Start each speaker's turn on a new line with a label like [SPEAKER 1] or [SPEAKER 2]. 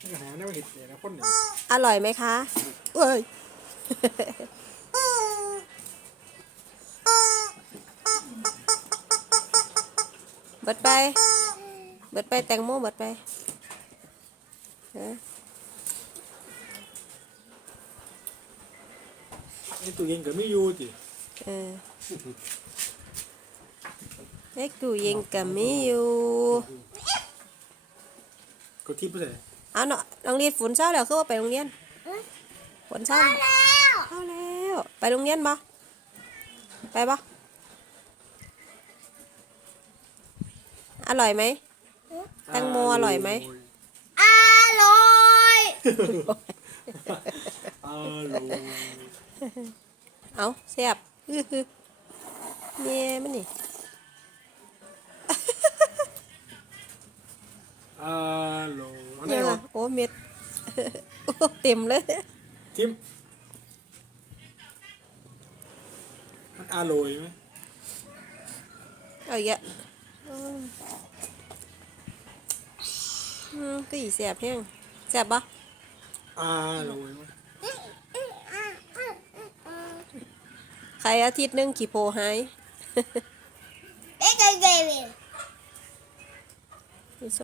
[SPEAKER 1] หาแนวเห็ดเนี่ยนะคนเนี่ย
[SPEAKER 2] อร่อยไหมคะเอ้ย เบิดไปแตงโมเบิดไปฮะ
[SPEAKER 1] ไอ้ตู้เย็นก็ไม่อยู่จิ
[SPEAKER 2] เออเล็กตู้เย็นก็มีอยู่
[SPEAKER 1] ก็ทิพย์ไปเลย
[SPEAKER 2] เอาเนาะโรงเรียนฝนเช้าแล้วคือว่าไปโรงเรียนฝนเช้าแล้วเข้าแล้วไปโรงเรียนบ่ไปบ่อร่อยไหมแตงโมอร่อยไหม
[SPEAKER 3] อร่อย
[SPEAKER 1] อร่อย
[SPEAKER 2] เอาแซ่บเนี่ยมันนี่
[SPEAKER 1] อร่อยอันไหน
[SPEAKER 2] เนี่ยว
[SPEAKER 1] ะ
[SPEAKER 2] โอ้เม็ด โอ้เต็มเลย
[SPEAKER 1] ทิมมันอร่อยไหม
[SPEAKER 2] เอาอีกอ่ะก็อีแซ่บแห้งแซ่บปะ
[SPEAKER 1] อร่อยไหม
[SPEAKER 2] ใครอาทิตย์หนึงขี่โพหาย
[SPEAKER 3] เด็กเด็ก